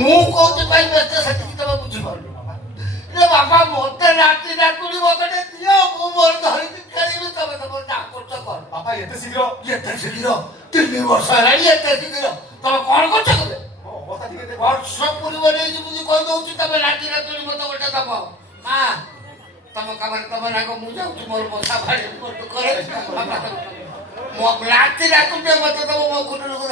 ମୁଁ କହୁଛି ପାଇଁ ବ୍ୟସ୍ତ ସେତିକି ତମେ ବୁଝିପାରୁନି ବାପା ମତେ ରାତି ଡାକୁନି ମତେ ଦିଅ ମୁଁ ମୋର ଧରିକି ଖେଳିବି ତମେ ତମର ଯାହା କରୁଛ କର। ବାପା ଏତେ ଶୀଘ୍ର 3 ବର୍ଷ ହେଲାଣି ଏତେ ଶୀଘ୍ର ତମେ କଣ କରୁଛ କେବେ ଅବସ୍ଥା ଟିକେ ଦେଖ। ବର୍ଷ ପୂର୍ବ ନେଇକି ମୁଁ କହିଦଉଛି ତମେ ରାତି ଡାକୁନି ମତେ ଗୋଟେ ଦବ ମା ତମ କାମରେ ତମ ରାଗ ମୁଁ ଯାଉଛି ମୋର ମଶା ଭାଡ଼ି ରାତି ଡାକୁନି ମତେ ତମ ମୋ କୁଟୁରକୁ